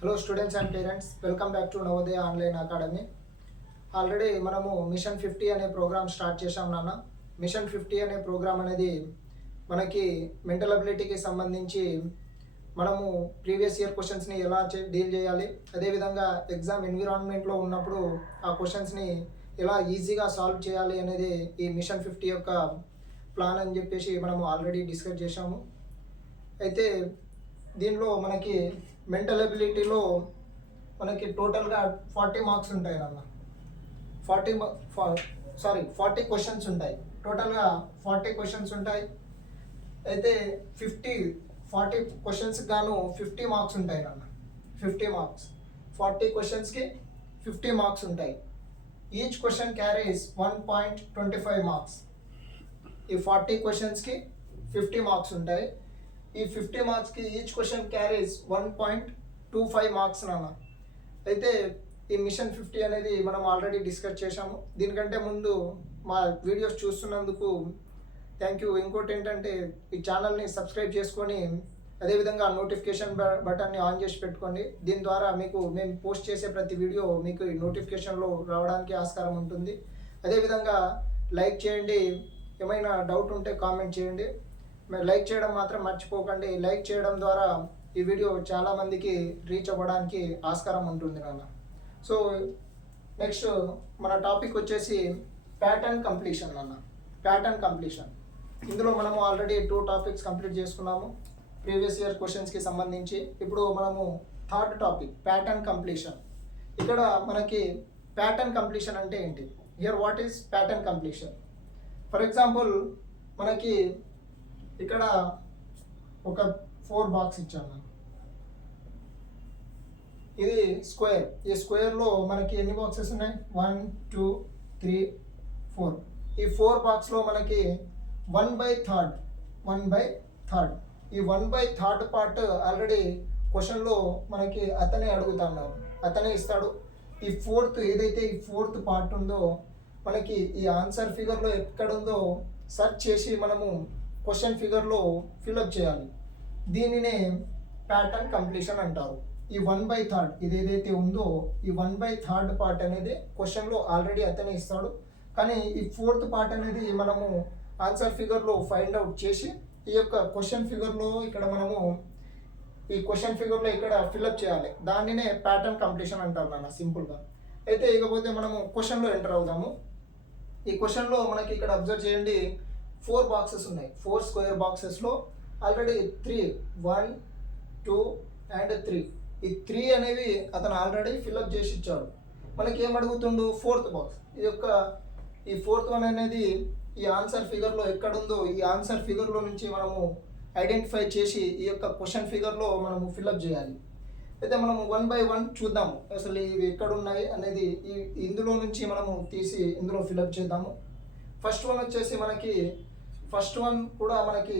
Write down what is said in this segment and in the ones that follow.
Hello students and parents, welcome back to Navodaya online academy. Already మనము machine 50 అనే programme start చేశాం నాన్న. Machine 50 అనే ప్రోగ్రామ్ అనేది మనకి మెంటల్ అబిలిటీకి సంబంధించి మనము ప్రీవియస్ ఇయర్ క్వశ్చన్స్ని ఎలా డీల్ చేయాలి, అదేవిధంగా ఎగ్జామ్ ఎన్విరాన్మెంట్లో ఉన్నప్పుడు ఆ క్వశ్చన్స్ని ఎలా ఈజీగా సాల్వ్ చేయాలి అనేది ఈ మిషన్ 50 యొక్క ప్లాన్ అని చెప్పేసి మనము ఆల్రెడీ డిస్కస్ చేశాము. అయితే దీనిలో మనకి మెంటల్ ఎబిలిటీలో మనకి టోటల్గా 40 మార్క్స్ ఉంటాయి అన్న. 40 క్వశ్చన్స్ ఉంటాయి. టోటల్గా 40 క్వశ్చన్స్ ఉంటాయి. అయితే 40 క్వశ్చన్స్కి గాను 50 మార్క్స్ ఉంటాయి అన్న. 50 మార్క్స్, 40 క్వశ్చన్స్కి 50 మార్క్స్ ఉంటాయి. Each question carries 1.25 marks. ఈ 40 క్వశ్చన్స్కి 50 మార్క్స్ ఉంటాయి. ఈ 50 మార్క్స్కి ఈచ్ క్వశ్చన్ క్యారీస్ 1.25 మార్క్స్ నాన్న. అయితే ఈ మిషన్ 50 అనేది మనం ఆల్రెడీ డిస్కస్ చేశాము. దీనికంటే ముందు మా వీడియోస్ చూస్తున్నందుకు థ్యాంక్ యూ. ఇంకోటి ఏంటంటే ఈ ఛానల్ని సబ్స్క్రైబ్ చేసుకొని అదేవిధంగా నోటిఫికేషన్ బటన్ని ఆన్ చేసి పెట్టుకోండి. దీని ద్వారా మీకు మేము పోస్ట్ చేసే ప్రతి వీడియో మీకు ఈ నోటిఫికేషన్లో రావడానికి ఆస్కారం ఉంటుంది. అదేవిధంగా లైక్ చేయండి, ఏమైనా డౌట్ ఉంటే కామెంట్ చేయండి. మీరు లైక్ చేయడం మాత్రం మర్చిపోకండి. లైక్ చేయడం ద్వారా ఈ వీడియో చాలామందికి రీచ్ అవ్వడానికి ఆస్కారం ఉంటుంది నాన్న. సో నెక్స్ట్ మన టాపిక్ వచ్చేసి ప్యాటర్న్ కంప్లీషన్ నాన్న. ప్యాటర్న్ కంప్లీషన్, ఇందులో మనము ఆల్రెడీ 2 టాపిక్స్ కంప్లీట్ చేసుకున్నాము ప్రీవియస్ ఇయర్ క్వశ్చన్స్కి సంబంధించి. ఇప్పుడు మనము థర్డ్ టాపిక్ ప్యాటర్న్ కంప్లీషన్. ఇక్కడ మనకి ప్యాటర్న్ కంప్లీషన్ అంటే ఏంటి? Here what is pattern completion? For example మనకి ఇక్కడ ఒక 4 బాక్స్ ఇచ్చాను. ఇది స్క్వేర్. ఈ స్క్వేర్లో మనకి ఎన్ని బాక్సెస్ ఉన్నాయి? 1 2 3 4. ఈ 4 బాక్స్లో మనకి 1/3 ఈ 1/3 పార్ట్ ఆల్రెడీ క్వశ్చన్లో మనకి అతనే అడుగుతున్నారు, అతనే ఇస్తాడు. ఈ ఏదైతే ఈ 4th పార్ట్ ఉందో మనకి ఈ ఆన్సర్ ఫిగర్లో ఎక్కడుందో సెర్చ్ చేసి మనము క్వశ్చన్ ఫిగర్లో ఫిల్అప్ చేయాలి. దీనినే ప్యాటర్న్ కంప్లీషన్ అంటారు. ఈ 1/3 ఇది ఏదైతే ఉందో ఈ 1/3 పార్ట్ అనేది క్వశ్చన్లో ఆల్రెడీ అతనే ఇస్తాడు. కానీ ఈ 4th పార్ట్ అనేది మనము ఆన్సర్ ఫిగర్లో ఫైండ్ అవుట్ చేసి ఈ యొక్క క్వశ్చన్ ఫిగర్లో ఇక్కడ మనము ఈ క్వశ్చన్ ఫిగర్లో ఇక్కడ ఫిల్అప్ చేయాలి. దానినే ప్యాటర్న్ కంప్లీషన్ అంటారు నాన్న సింపుల్గా. అయితే ఇకపోతే మనము క్వశ్చన్లో ఎంటర్ అవుదాము. ఈ క్వశ్చన్లో మనకి ఇక్కడ అబ్జర్వ్ చేయండి, 4 బాక్సెస్ ఉన్నాయి. 4 స్క్వేర్ బాక్సెస్లో ఆల్రెడీ 3 1 2 అండ్ 3 ఈ 3 అనేవి అతను ఆల్రెడీ ఫిల్అప్ చేసి ఇచ్చాడు. మనకి ఏం అడుగుతుండు? 4th box. ఈ 4th వన్ అనేది ఈ ఆన్సర్ ఫిగర్లో ఎక్కడుందో ఈ ఆన్సర్ ఫిగర్లో నుంచి మనము ఐడెంటిఫై చేసి ఈ యొక్క క్వశ్చన్ ఫిగర్లో మనము ఫిల్అప్ చేయాలి. అయితే మనము 1 by 1 చూద్దాము, అసలు ఇవి ఎక్కడున్నాయి అనేది ఇందులో నుంచి మనము తీసి ఇందులో ఫిల్అప్ చేద్దాము. ఫస్ట్ వన్ వచ్చేసి మనకి ఫస్ట్ వన్ కూడా మనకి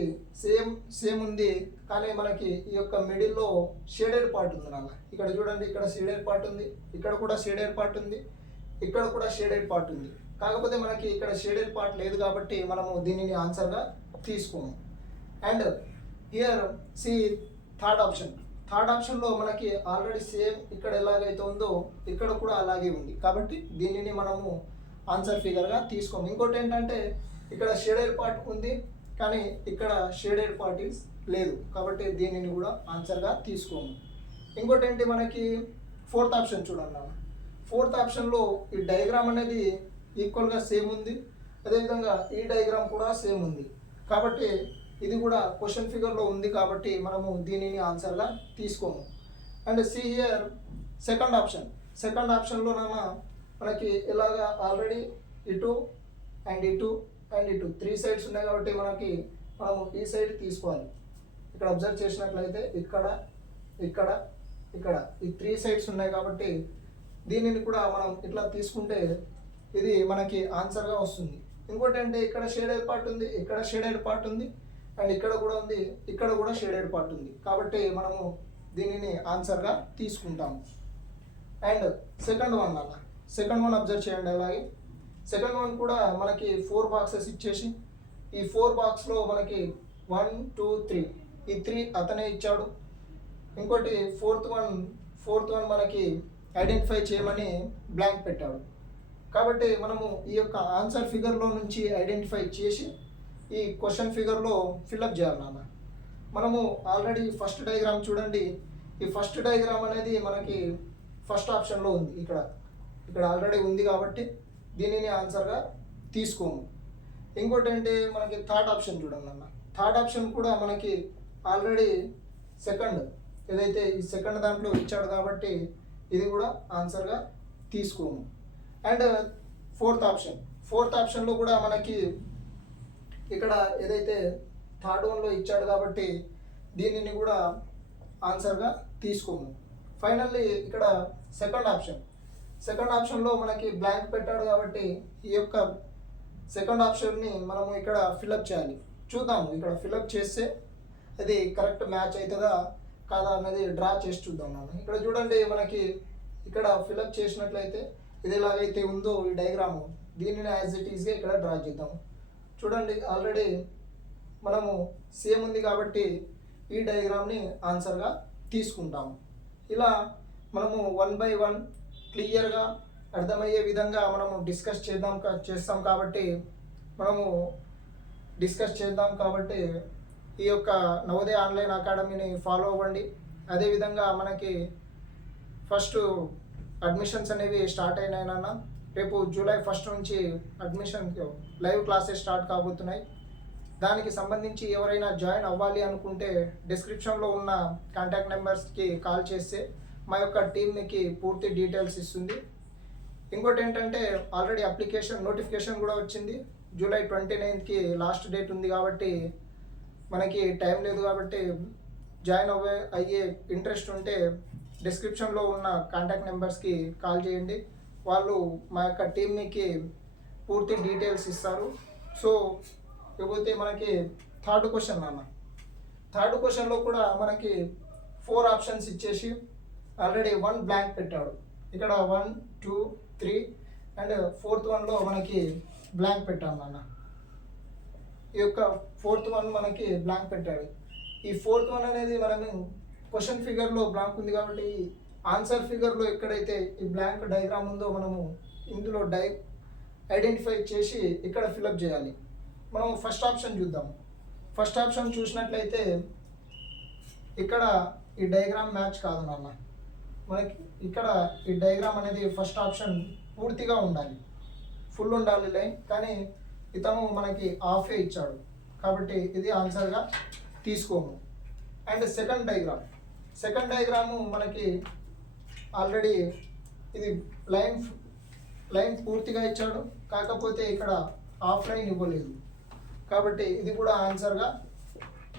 సేమ్ ఉంది, కానీ మనకి ఈ యొక్క మిడిల్లో షేడెడ్ పార్ట్ ఉంది నాన్న. ఇక్కడ చూడండి, ఇక్కడ షేడెడ్ పార్ట్ ఉంది, ఇక్కడ కూడా షేడెడ్ పార్ట్ ఉంది, ఇక్కడ కూడా షేడెడ్ పార్ట్ ఉంది. కాకపోతే మనకి ఇక్కడ షేడెడ్ పార్ట్ లేదు కాబట్టి మనము దీనిని ఆన్సర్గా తీసుకోము. అండ్ హియర్ సి థర్డ్ ఆప్షన్లో మనకి ఆల్రెడీ సేమ్ ఇక్కడ ఎలాగైతే ఉందో ఇక్కడ కూడా అలాగే ఉంది కాబట్టి దీనిని మనము ఆన్సర్ ఫిగర్గా తీసుకోము. ఇంకోటి ఏంటంటే ఇక్కడ షేడెడ్ పార్ట్ ఉంది, కానీ ఇక్కడ షేడెడ్ పార్ట్ లేదు కాబట్టి దీనిని కూడా ఆన్సర్గా తీసుకోము. ఇంకోటి ఏంటి, మనకి 4th ఆప్షన్ చూడండి. 4th ఆప్షన్లో ఈ డయాగ్రామ్ అనేది ఈక్వల్గా సేమ్ ఉంది, అదేవిధంగా ఈ డయాగ్రామ్ కూడా సేమ్ ఉంది కాబట్టి ఇది కూడా క్వశ్చన్ ఫిగర్లో ఉంది కాబట్టి మనము దీనిని ఆన్సర్గా తీసుకోము. అండ్ సి హియర్ సెకండ్ ఆప్షన్లో మనకి ఇలాగా ఆల్రెడీ ఇటు అండ్ ఇటు 3 సైడ్స్ ఉన్నాయి కాబట్టి మనము ఈ సైడ్ తీసుకోవాలి. ఇక్కడ అబ్జర్వ్ చేసినట్లయితే ఇక్కడ ఈ 3 సైడ్స్ ఉన్నాయి కాబట్టి దీనిని కూడా మనం ఇట్లా తీసుకుంటే ఇది మనకి ఆన్సర్గా వస్తుంది. ఇంకోటి అంటే ఇక్కడ షేడెడ్ పార్ట్ ఉంది, ఇక్కడ షేడెడ్ పార్ట్ ఉంది, అండ్ ఇక్కడ కూడా ఉంది, ఇక్కడ కూడా షేడెడ్ పార్ట్ ఉంది కాబట్టి మనము దీనిని ఆన్సర్గా తీసుకుంటాము. అండ్ సెకండ్ వన్ అబ్జర్వ్ చేయండి. అలాగే సెకండ్ వన్ కూడా మనకి 4 బాక్సెస్ ఇచ్చేసి ఈ 4 బాక్స్లో మనకి 1 2 3 ఈ 3 అతనే ఇచ్చాడు. ఇంకోటి 4th వన్ ఫోర్త్ వన్ మనకి ఐడెంటిఫై చేయమని బ్లాంక్ పెట్టాడు. కాబట్టి మనము ఈ యొక్క ఆన్సర్ ఫిగర్లో నుంచి ఐడెంటిఫై చేసి ఈ క్వశ్చన్ ఫిగర్లో ఫిల్అప్ చేయాలి నాన్న. మనము ఆల్రెడీ ఫస్ట్ డయాగ్రామ్ చూడండి. ఈ ఫస్ట్ డయాగ్రామ్ అనేది మనకి ఫస్ట్ ఆప్షన్లో ఉంది. ఇక్కడ ఆల్రెడీ ఉంది కాబట్టి దీనిని ఆన్సర్గా తీసుకోము. ఇంకోటి అంటే మనకి థర్డ్ ఆప్షన్ చూడండి అన్న. థర్డ్ ఆప్షన్ కూడా మనకి ఆల్రెడీ సెకండ్ ఏదైతే ఈ సెకండ్ దాంట్లో ఇచ్చాడు కాబట్టి ఇది కూడా ఆన్సర్గా తీసుకోము. అండ్ ఫోర్త్ ఆప్షన్లో కూడా మనకి ఇక్కడ ఏదైతే థర్డ్ వన్లో ఇచ్చాడు కాబట్టి దీనిని కూడా ఆన్సర్గా తీసుకోము. ఫైనల్లీ ఇక్కడ సెకండ్ ఆప్షన్లో మనకి బ్లాంక్ పెట్టాడు కాబట్టి ఈ యొక్క సెకండ్ ఆప్షన్ని మనము ఇక్కడ ఫిల్అప్ చేయాలి. చూద్దాము ఇక్కడ ఫిల్అప్ చేస్తే అది కరెక్ట్ మ్యాచ్ అవుతుందా కాదా అన్నది డ్రా చేసి చూద్దాం మనం. ఇక్కడ చూడండి మనకి ఇక్కడ ఫిల్అప్ చేసినట్లయితే ఇది ఎలాగైతే ఉందో ఈ డయాగ్రాము దీనిని యాజ్ ఇట్ ఈజ్గా ఇక్కడ డ్రా చేద్దాం. చూడండి ఆల్రెడీ మనము సేమ్ ఉంది కాబట్టి ఈ డయాగ్రామ్ని ఆన్సర్గా తీసుకుంటాము. ఇలా మనము 1 by 1 క్లియర్గా అర్థమయ్యే విధంగా మనము డిస్కస్ చేస్తాం కాబట్టి ఈ యొక్క నవోదయ ఆన్లైన్ అకాడమీని ఫాలో అవ్వండి. అదేవిధంగా మనకి ఫస్ట్ అడ్మిషన్స్ అనేవి స్టార్ట్ అయినాయన్న. రేపు జూలై 1 నుంచి అడ్మిషన్ లైవ్ క్లాసెస్ స్టార్ట్ కాబోతున్నాయి. దానికి సంబంధించి ఎవరైనా జాయిన్ అవ్వాలి అనుకుంటే డిస్క్రిప్షన్లో ఉన్న కాంటాక్ట్ నెంబర్స్కి కాల్ చేస్తే మా యొక్క టీం మీకు పూర్తి డీటెయిల్స్ ఇస్తుంది. ఇంకోటి ఏంటంటే ఆల్రెడీ అప్లికేషన్ నోటిఫికేషన్ కూడా వచ్చింది. జూలై 29కి లాస్ట్ డేట్ ఉంది కాబట్టి మనకి టైం లేదు. కాబట్టి జాయిన్ అయ్యే ఇంట్రెస్ట్ ఉంటే డిస్క్రిప్షన్లో ఉన్న కాంటాక్ట్ నెంబర్స్కి కాల్ చేయండి. వాళ్ళు మా యొక్క టీం మీకు పూర్తి డీటెయిల్స్ ఇస్తారు. సో ఇకపోతే మనకి థర్డ్ క్వశ్చన్లో కూడా మనకి 4 ఆప్షన్స్ ఇచ్చేసి ఆల్రెడీ 1 బ్లాంక్ పెట్టాడు. ఇక్కడ 1, 2, 3 అండ్ ఫోర్త్ వన్లో మనకి బ్లాంక్ పెట్టాము అన్న. ఈ యొక్క ఫోర్త్ వన్ మనకి బ్లాంక్ పెట్టాడు. ఈ ఫోర్త్ వన్ అనేది మనం క్వశ్చన్ ఫిగర్లో బ్లాంక్ ఉంది కాబట్టి ఆన్సర్ ఫిగర్లో ఎక్కడైతే ఈ బ్లాంక్ డయాగ్రామ్ ఉందో మనము ఇందులో ఐడెంటిఫై చేసి ఇక్కడ ఫిల్అప్ చేయాలి. మనం ఫస్ట్ ఆప్షన్ చూద్దాం. ఫస్ట్ ఆప్షన్ చూసినట్లయితే ఇక్కడ ఈ డయాగ్రామ్ మ్యాచ్ కాదు నాన్న. మనకి ఇక్కడ ఈ డయాగ్రామ్ అనేది ఫస్ట్ ఆప్షన్ పూర్తిగా ఉండాలి, ఫుల్ ఉండాలి లైన్, కానీ ఇతను మనకి హాఫే ఇచ్చాడు కాబట్టి ఇది ఆన్సర్గా తీసుకోము. అండ్ సెకండ్ డయాగ్రాము మనకి ఆల్రెడీ ఇది లైన్ పూర్తిగా ఇచ్చాడు, కాకపోతే ఇక్కడ హాఫ్ లైన్ ఇవ్వలేదు కాబట్టి ఇది కూడా ఆన్సర్గా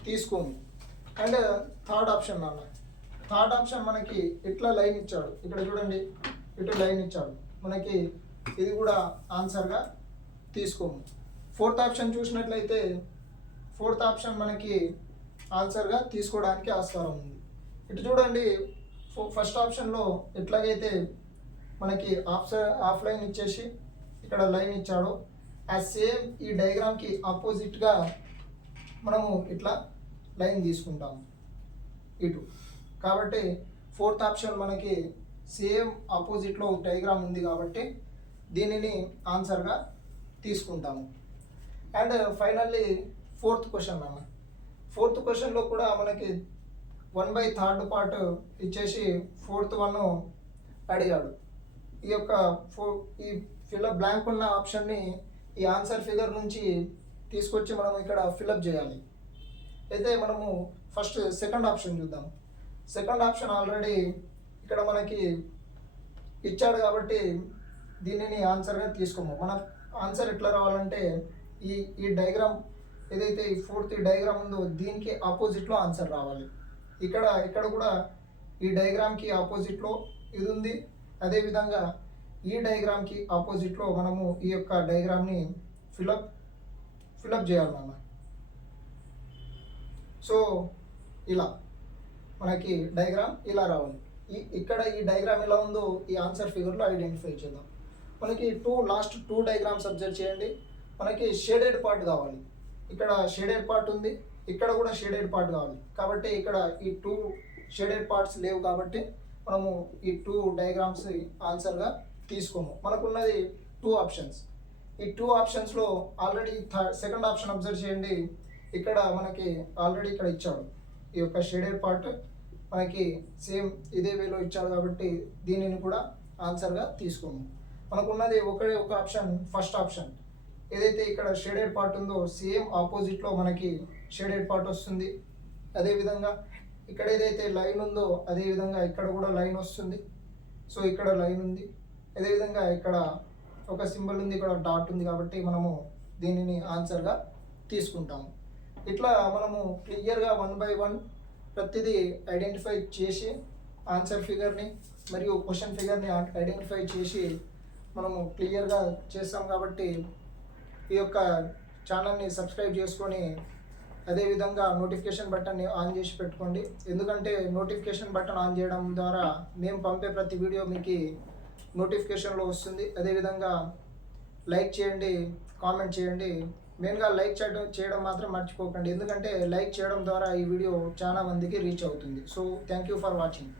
తీసుకోము. అండ్ థర్డ్ ఆప్షన్ మనకి ఇట్లా లైన్ ఇచ్చాడు. ఇక్కడ చూడండి ఇటు లైన్ ఇచ్చాడు మనకి, ఇది కూడా ఆన్సర్గా తీసుకోము. ఫోర్త్ ఆప్షన్ చూసినట్లయితే ఫోర్త్ ఆప్షన్ మనకి ఆన్సర్గా తీసుకోవడానికి ఆస్కారం ఉంది. ఇటు చూడండి ఫస్ట్ ఆప్షన్లో ఎట్లాగైతే మనకి హాఫ్ లైన్ ఇచ్చేసి ఇక్కడ లైన్ ఇచ్చాడో ఆ సేమ్ ఈ డయాగ్రామ్కి ఆపోజిట్గా మనము ఇట్లా లైన్ తీసుకుంటాము ఇటు. కాబట్టి ఫోర్త్ ఆప్షన్ మనకి సేమ్ ఆపోజిట్లో డయాగ్రామ్ ఉంది కాబట్టి దీనిని ఆన్సర్గా తీసుకుంటాము. అండ్ ఫైనల్లీ ఫోర్త్ క్వశ్చన్లో కూడా మనకి 1/3 పార్ట్ ఇచ్చేసి ఫోర్త్ వన్ అడిగాడు. ఈ యొక్క ఈ ఫిల్అప్ బ్లాంక్ ఉన్న ఆప్షన్ని ఈ ఆన్సర్ ఫిగర్ నుంచి తీసుకొచ్చి మనం ఇక్కడ ఫిల్అప్ చేయాలి. అయితే మనము ఫస్ట్ సెకండ్ ఆప్షన్ చూద్దాం. సెకండ్ ఆప్షన్ ఆల్రెడీ ఇక్కడ మనకి ఇచ్చాడు కాబట్టి దీనిని ఆన్సర్గా తీసుకోము. మన ఆన్సర్ ఎట్లా రావాలంటే ఈ డయాగ్రామ్ ఏదైతే ఈ ఫోర్త్ డయాగ్రామ్ ఉందో దీనికి ఆపోజిట్లో ఆన్సర్ రావాలి. ఇక్కడ కూడా ఈ డయాగ్రామ్కి ఆపోజిట్లో ఇది ఉంది. అదేవిధంగా ఈ డయాగ్రామ్కి ఆపోజిట్లో మనము ఈ యొక్క డయాగ్రామ్ని ఫిల్అప్ చేయాలి అన్న. సో ఇలా మనకి డయాగ్రామ్ ఇలా రావాలి. ఇక్కడ ఈ డయాగ్రామ్ ఎలా ఉందో ఈ ఆన్సర్ ఫిగర్లో ఐడెంటిఫై చేద్దాం. మనకి లాస్ట్ టూ డయాగ్రామ్స్ అబ్జర్వ్ చేయండి. మనకి షేడెడ్ పార్ట్ కావాలి. ఇక్కడ షేడెడ్ పార్ట్ ఉంది, ఇక్కడ కూడా షేడెడ్ పార్ట్ కావాలి. కాబట్టి ఇక్కడ ఈ 2 షేడెడ్ పార్ట్స్ లేవు కాబట్టి మనము ఈ 2 డయాగ్రామ్స్ ఆన్సర్గా తీసుకోము. మనకున్నది 2 ఆప్షన్స్. ఈ 2 ఆప్షన్స్లో ఆల్రెడీ సెకండ్ ఆప్షన్ అబ్జర్వ్ చేయండి. ఇక్కడ మనకి ఆల్రెడీ ఇక్కడ ఇచ్చాడు ఈ యొక్క షేడెడ్ పార్ట్ మనకి సేమ్ ఇదే వేలో ఇచ్చాడు కాబట్టి దీనిని కూడా ఆన్సర్గా తీసుకోము. మనకున్నది ఒక ఆప్షన్, ఫస్ట్ ఆప్షన్. ఏదైతే ఇక్కడ షేడెడ్ పార్ట్ ఉందో సేమ్ ఆపోజిట్లో మనకి షేడెడ్ పార్ట్ వస్తుంది. అదేవిధంగా ఇక్కడ ఏదైతే లైన్ ఉందో అదేవిధంగా ఇక్కడ కూడా లైన్ వస్తుంది. సో ఇక్కడ లైన్ ఉంది, అదేవిధంగా ఇక్కడ ఒక సింబల్ ఉంది, ఇక్కడ డాట్ ఉంది కాబట్టి మనము దీనిని ఆన్సర్గా తీసుకుంటాము. ఇట్లా మనము క్లియర్గా 1 by 1 ప్రతిదీ ఐడెంటిఫై చేసి ఆన్సర్ ఫిగర్ని మరియు క్వశ్చన్ ఫిగర్ని ఐడెంటిఫై చేసి మనము క్లియర్గా చేస్తాం. కాబట్టి ఈ యొక్క ఛానల్ని సబ్స్క్రైబ్ చేసుకొని అదేవిధంగా నోటిఫికేషన్ బటన్ని ఆన్ చేసి పెట్టుకోండి. ఎందుకంటే నోటిఫికేషన్ బటన్ ఆన్ చేయడం ద్వారా మేము పంపే ప్రతి వీడియో మీకు నోటిఫికేషన్లో వస్తుంది. అదేవిధంగా లైక్ చేయండి, కామెంట్ చేయండి. మెయిన్గా లైక్ చేయడం మాత్రం మర్చిపోకండి, ఎందుకంటే లైక్ చేయడం ద్వారా ఈ వీడియో చాలా మందికి రీచ్ అవుతుంది. So thank you for watching.